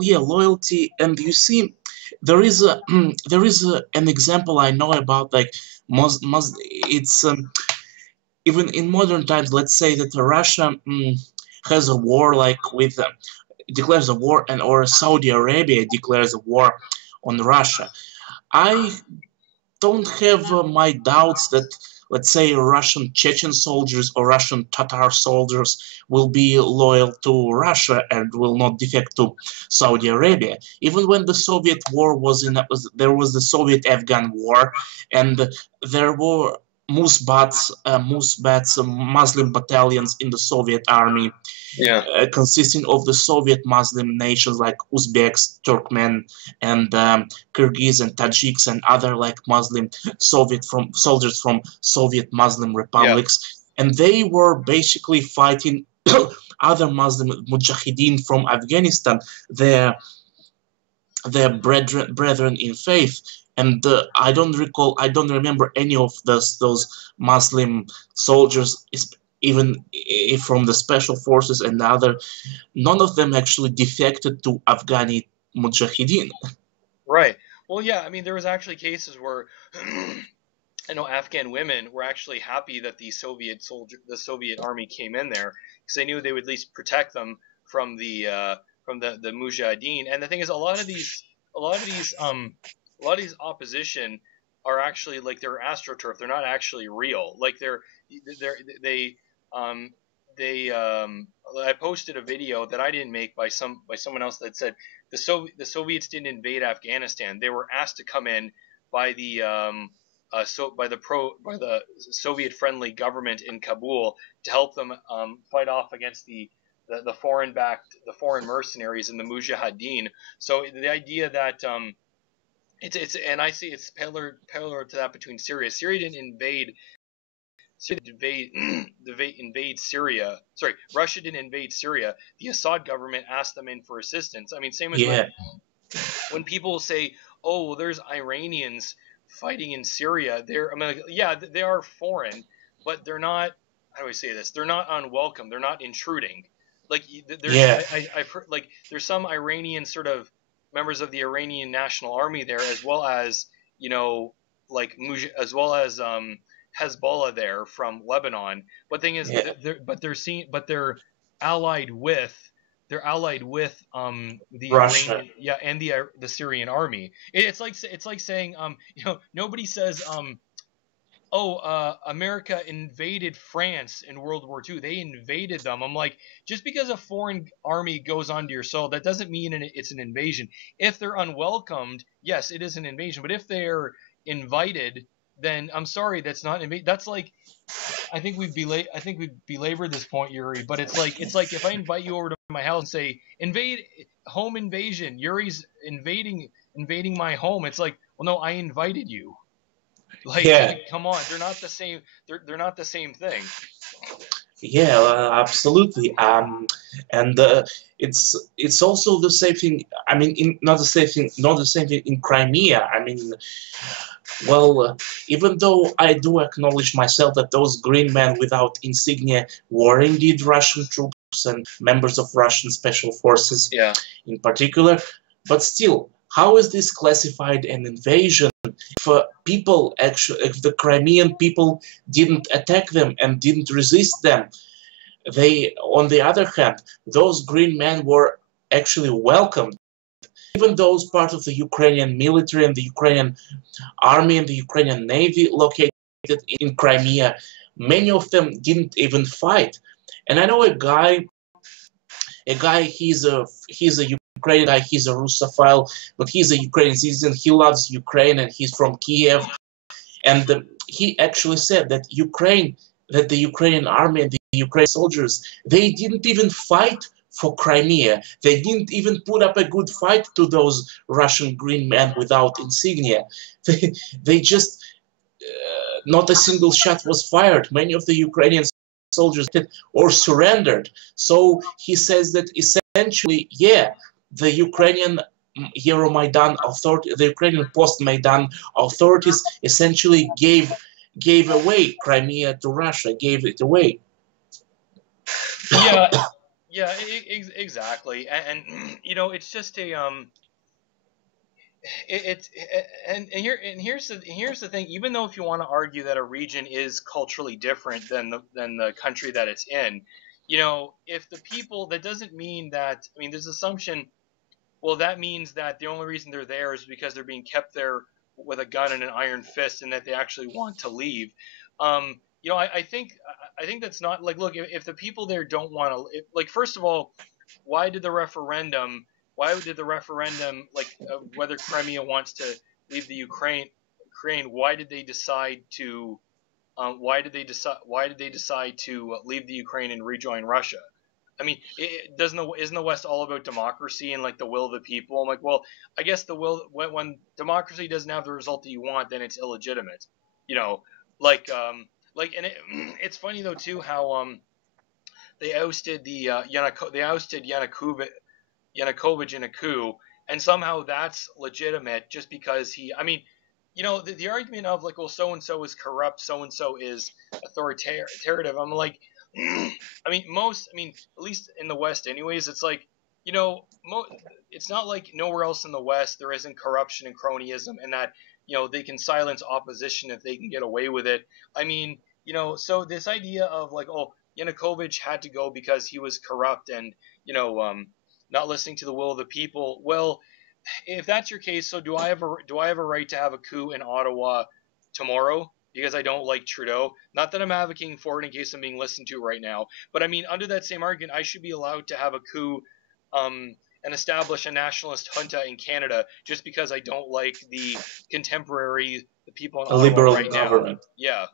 yeah, loyalty, and you see, there is a an example I know about, like it's even in modern times. Let's say that Russia has a war, like with declares a war, and or Saudi Arabia declares a war on Russia. I don't have my doubts that, let's say, Russian Chechen soldiers or Russian Tatar soldiers will be loyal to Russia and will not defect to Saudi Arabia. Even when the Soviet war was there was the Soviet-Afghan war, and there were Musbats, Muslim battalions in the Soviet army, Yeah. consisting of the Soviet Muslim nations like Uzbeks, Turkmen, and Kyrgyz and Tajiks and other like Muslim soldiers from Soviet Muslim republics, and they were basically fighting other Muslim mujahideen from Afghanistan, their brethren in faith. And I don't remember any of those Muslim soldiers, even from the special forces and the other. None of them actually defected to Afghani mujahideen. Right. Well, yeah. I mean, there was actually cases where I know Afghan women were actually happy that the Soviet army came in there because they knew they would at least protect them from the Mujahideen. And the thing is, a lot of these opposition are actually like they're astroturf. They're not actually real. Like they um I posted a video that I didn't make by someone else that said the Soviets didn't invade Afghanistan. They were asked to come in by the by the Soviet friendly government in Kabul to help them fight off against the foreign mercenaries and the Mujahideen. So the idea that it's and I see it's parallel to that between Syria. Syria didn't invade. Invade Syria. Sorry, Russia didn't invade Syria. The Assad government asked them in for assistance. I mean, same as when people say, "Oh, well, there's Iranians fighting in Syria." I mean, like, yeah, they are foreign, but they're not. How do I say this? They're not unwelcome. They're not intruding. Like like there's some Iranian sort of members of the Iranian National Army there, as well as as well as Hezbollah there from Lebanon. But the thing is, they're allied with the Russia. Iranian, yeah, and the Syrian army. It's like saying nobody says America invaded France in World War II. They invaded them. I'm like, just because a foreign army goes onto your soil, that doesn't mean it's an invasion. If they're unwelcomed, yes, it is an invasion. But if they're invited, then I'm sorry, that's not invasion. That's like, I think we've belabored this point, Yuri. But it's like if I invite you over to my house and say home invasion, Yuri's invading my home. It's like, well, no, I invited you. Like, come on, they're not the same. They're not the same thing. Yeah, absolutely. And it's also the same thing. I mean, not the same thing in Crimea. I mean, well, even though I do acknowledge myself that those green men without insignia were indeed Russian troops and members of Russian special forces, in particular, but still, how is this classified an invasion? If if the Crimean people didn't attack them and didn't resist them, on the other hand, those green men were actually welcomed. Even those part of the Ukrainian military and the Ukrainian army and the Ukrainian navy located in Crimea, many of them didn't even fight. And I know a guy, he's a Ukrainian guy, he's a Russophile, but he's a Ukrainian citizen. He loves Ukraine and he's from Kiev. And he actually said that the Ukrainian army and the Ukrainian soldiers, they didn't even fight for Crimea. They didn't even put up a good fight to those Russian green men without insignia. They just, not a single shot was fired. Many of the Ukrainian soldiers did or surrendered. So he says that essentially, yeah, the Ukrainian Euromaidan authority, the Ukrainian post-Maidan authorities essentially gave away Crimea to Russia, gave it away. Yeah, Yeah, exactly. And you know, it's just a it's and here's the thing. Even though if you want to argue that a region is culturally different than the country that it's in, you know, if the people, that doesn't mean that. I mean, there's assumption. Well, that means that the only reason they're there is because they're being kept there with a gun and an iron fist, and that they actually want to leave. You know, I think that's not like, look, if the people there don't want to, like, first of all, why did the referendum? Why did the referendum, like, whether Crimea wants to leave the Ukraine? Why did they decide to? Why did they decide to leave the Ukraine and rejoin Russia? I mean, doesn't isn't the West all about democracy and like the will of the people? I'm like, well, I guess the will, when democracy doesn't have the result that you want, then it's illegitimate. You know, like and it's funny though too how they ousted they ousted Yanukovych in a coup, and somehow that's legitimate just because he. I mean, you know, the argument of like, well, so and so is corrupt, so and so is authoritative. I'm like, I mean, at least in the West, anyways, it's like, you know, it's not like nowhere else in the West there isn't corruption and cronyism, and that, you know, they can silence opposition if they can get away with it. I mean, you know, so this idea of like, oh, Yanukovych had to go because he was corrupt and, you know, not listening to the will of the people. Well, if that's your case, so do I have a right to have a coup in Ottawa tomorrow because I don't like Trudeau? Not that I'm advocating for it in case I'm being listened to right now, but I mean, under that same argument, I should be allowed to have a coup and establish a nationalist junta in Canada just because I don't like the people in A Ottawa liberal right now. government. Yeah.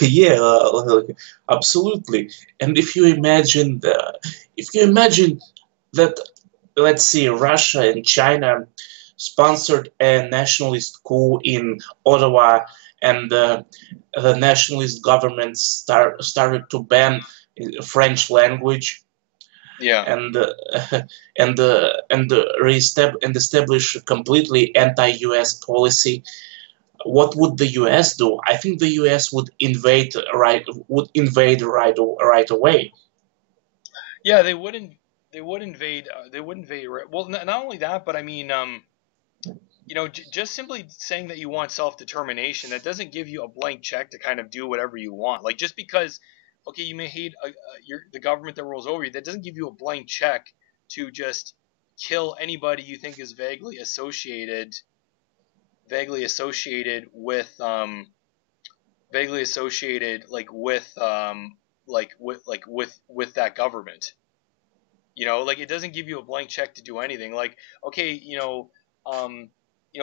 Yeah, absolutely. And if you imagine that, let's see, Russia and China sponsored a nationalist coup in Ottawa, and the nationalist government started to ban French language, Yeah. and and establish completely anti-US policy. What would the US do? I think the US would invade right away. Yeah, they would invade they would invade. Well, not only that, but I mean, you know, just simply saying that you want self-determination, that doesn't give you a blank check to kind of do whatever you want. Like, just because, okay, you may hate the government that rules over you, that doesn't give you a blank check to just kill anybody you think is vaguely associated with vaguely associated with that government. You know, like, it doesn't give you a blank check to do anything. Like, okay, you know,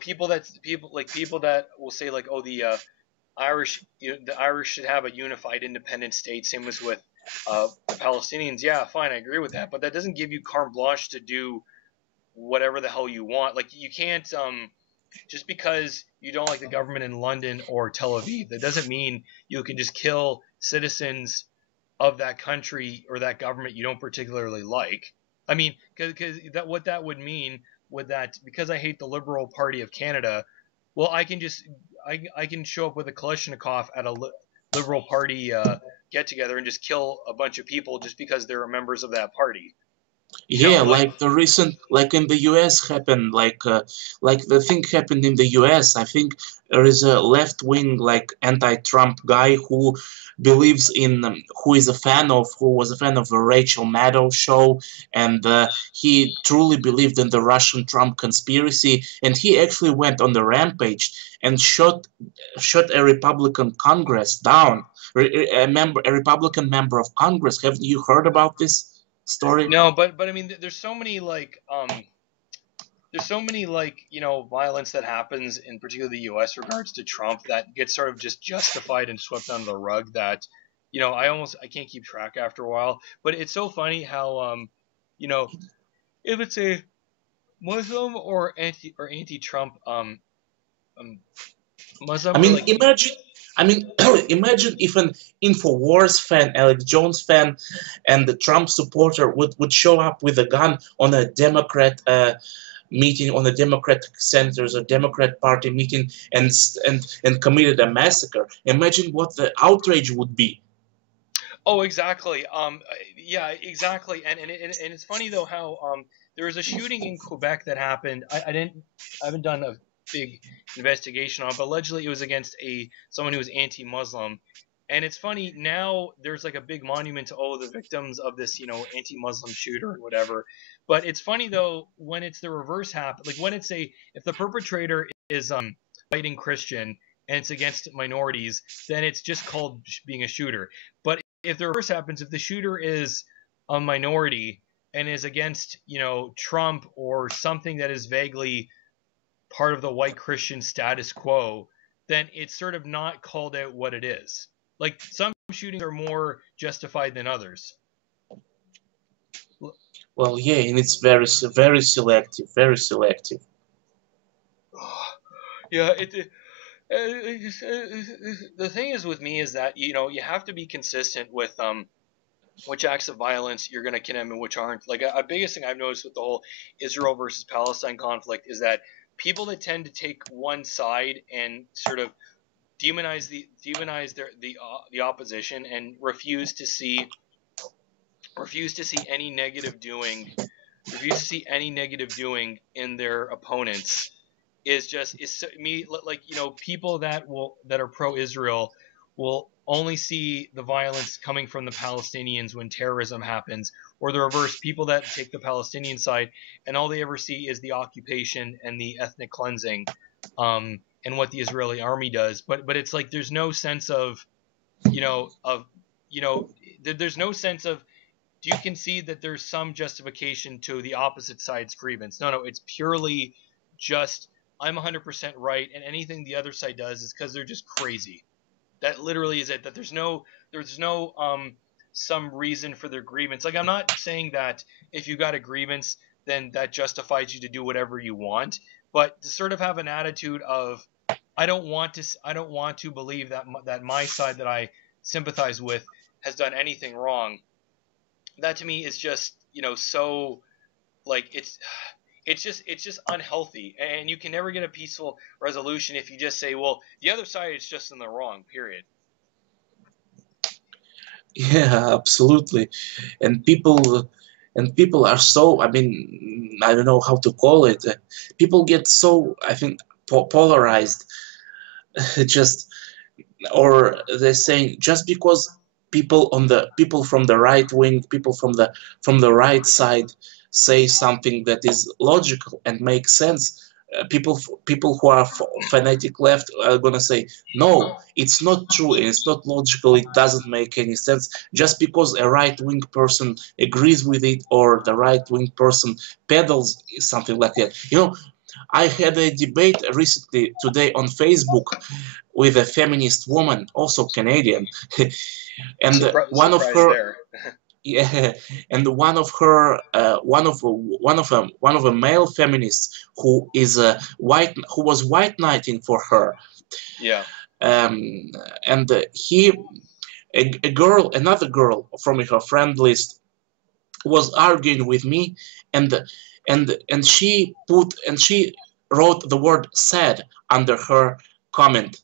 people that will say like, oh, Irish, the Irish should have a unified independent state. Same as with the Palestinians. Yeah, fine, I agree with that, but that doesn't give you carte blanche to do whatever the hell you want. Like, you can't just because you don't like the government in London or Tel Aviv, that doesn't mean you can just kill citizens of that country or that government you don't particularly like. I mean, because that would mean, with that, because I hate the Liberal Party of Canada, well, I can show up with a Kalashnikov at a Liberal Party get together and just kill a bunch of people just because they're members of that party. You Yeah, know, like, like the recent, like in the US happened, like the thing happened in the US. I think there is a left-wing, like anti-Trump guy who was a fan of the Rachel Maddow show, and he truly believed in the Russian Trump conspiracy, and he actually went on the rampage and shot a Republican Congress down, a Republican member of Congress. Have you heard about this story? no, but I mean, there's so many, like, you know, violence that happens in particular the U.S. regards to Trump that gets sort of just justified and swept under the rug that, you know, I can't keep track after a while. But it's so funny how you know, if it's a Muslim or anti-Trump um I Muslim or mean, like, imagine. I mean, imagine if an Infowars fan, Alex Jones fan, and the Trump supporter would show up with a gun on a Democrat meeting, on a Democratic senators or Democrat Party meeting, and committed a massacre. Imagine what the outrage would be. Oh, exactly. Yeah, exactly. And it's funny though how there was a shooting in Quebec that happened. I haven't done a big investigation on, it, but allegedly it was against a someone who was anti-Muslim. And it's funny now there's like a big monument to the victims of this anti-Muslim shooter and whatever. But it's funny though when it's the reverse happen, like when it's a if the perpetrator is fighting Christian and it's against minorities, then it's just called being a shooter. But if the reverse happens, if the shooter is a minority and is against, Trump or something that is vaguely part of the white Christian status quo, then it's sort of not called out what it is. Like some shootings are more justified than others. Well, yeah, and it's very selective, very selective. Yeah, the thing is with me is that you have to be consistent with which acts of violence you're going to condemn and which aren't. Like a biggest thing I've noticed with the whole Israel versus Palestine conflict is that people that tend to take one side and sort of demonize the opposition and refuse to see any negative doing in their opponents is me like people that are pro-Israel will only see the violence coming from the Palestinians when terrorism happens, or the reverse, people that take the Palestinian side and all they ever see is the occupation and the ethnic cleansing, and what the Israeli army does. But it's like there's no sense of you know of there's no sense of, do you concede that there's some justification to the opposite side's grievance? No, it's purely just I'm 100% right, and anything the other side does is because they're just crazy. That literally is it. That there's no some reason for their grievance. Like I'm not saying that if you got a grievance, then that justifies you to do whatever you want, but to sort of have an attitude of I don't want to believe that my side that I sympathize with has done anything wrong. That to me is just so like it's just unhealthy, and you can never get a peaceful resolution if you just say, well, the other side is just in the wrong, period. Yeah, absolutely. And people are so, I mean, I don't know how to call it. People get so, I think, polarized. Just, or they're saying just because people from the right wing, people from the right side say something that is logical and makes sense, people who are fanatic left are gonna say no, it's not true and it's not logical, it doesn't make any sense, just because a right wing person agrees with it or the right wing person peddles something like that. I had a debate recently today on Facebook with a feminist woman, also Canadian, and one of Surprise her, there. yeah, and one of a male feminists who is a white, who was white knighting for her, Yeah. and a girl, another girl from her friend list was arguing with me, and she wrote the word sad under her comment,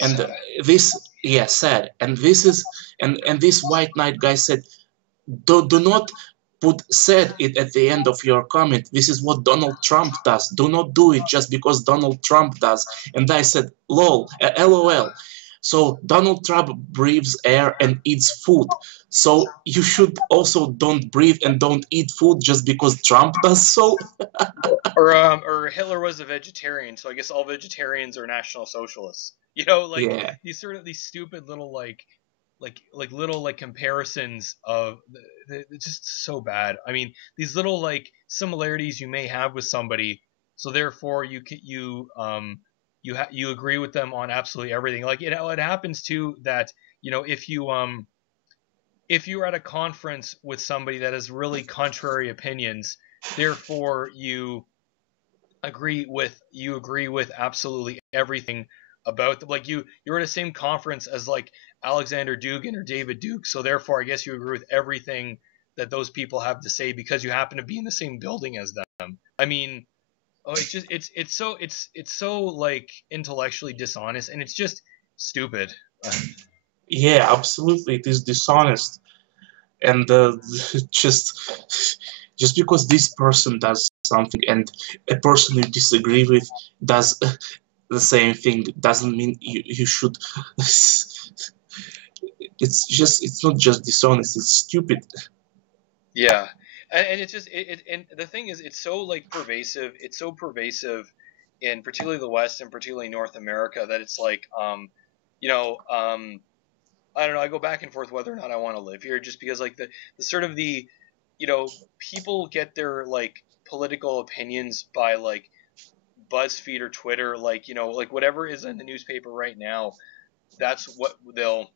and Sad. this, yeah, sad, and this is, and this white knight guy said, do not put said it at the end of your comment, this is what Donald Trump does, do not do it just because Donald Trump does. And I said, lol, lol, so Donald Trump breathes air and eats food, so you should also don't breathe and don't eat food just because Trump does so. Or Hitler was a vegetarian, so I guess all vegetarians are National Socialists. Like Yeah. these stupid little little like comparisons of it's just so bad. I mean, these little like similarities you may have with somebody, so therefore you agree with them on absolutely everything. Like it happens too that if you're at a conference with somebody that has really contrary opinions, therefore you agree with absolutely everything about them. Like you're at the same conference as like Alexander Dugin or David Duke, so therefore I guess you agree with everything that those people have to say because you happen to be in the same building as them. I mean, it's just it's so like intellectually dishonest, and it's just stupid. Yeah, absolutely, it is dishonest, and just just because this person does something and a person you disagree with does the same thing doesn't mean you should. It's not just dishonest, it's stupid. Yeah, and it's just and the thing is, it's so like pervasive. It's so pervasive in particularly the West and particularly North America that it's like, you know, I don't know. I go back and forth whether or not I want to live here, just because like the sort of the, people get their like political opinions by like BuzzFeed or Twitter, like like whatever is in the newspaper right now. That's what they'll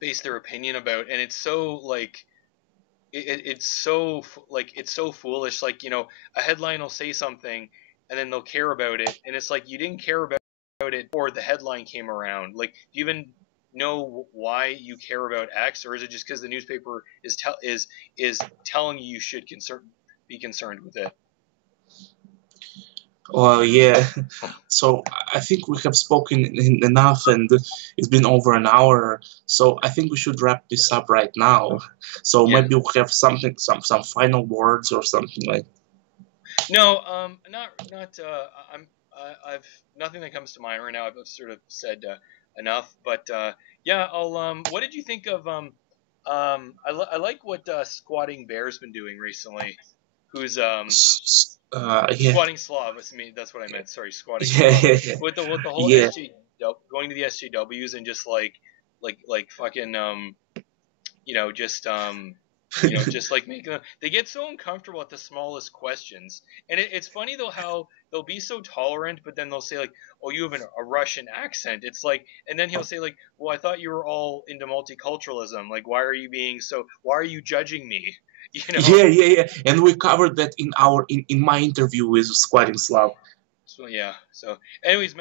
base their opinion about, and it's so like it's so like it's so foolish. Like a headline will say something, and then they'll care about it, and it's like you didn't care about it before the headline came around. Like, do you even know why you care about X, or is it just because the newspaper is telling you should be concerned with it? Well, yeah. So I think we have spoken enough, and it's been over an hour. So I think we should wrap this up right now. So Yeah. maybe we'll have something, some final words or something like. No, not. I've nothing that comes to mind right now. I've sort of said enough, but yeah, I'll. What did you think of I like what Squatting Bear's been doing recently. Who's Yeah, Squatting Slav? I mean, that's what I meant. Sorry, Squatting yeah, Slav. yeah, With the whole yeah. going to the SJWs and just like fucking just just like making them, they get so uncomfortable at the smallest questions. And it's funny though how they'll be so tolerant, but then they'll say like, "Oh, you have a Russian accent." It's like, and then he'll say like, "Well, I thought you were all into multiculturalism. Like, why are you judging me?" You know? Yeah, yeah, yeah. And we covered that in my interview with Squatting Slav. So yeah. So, anyways, man.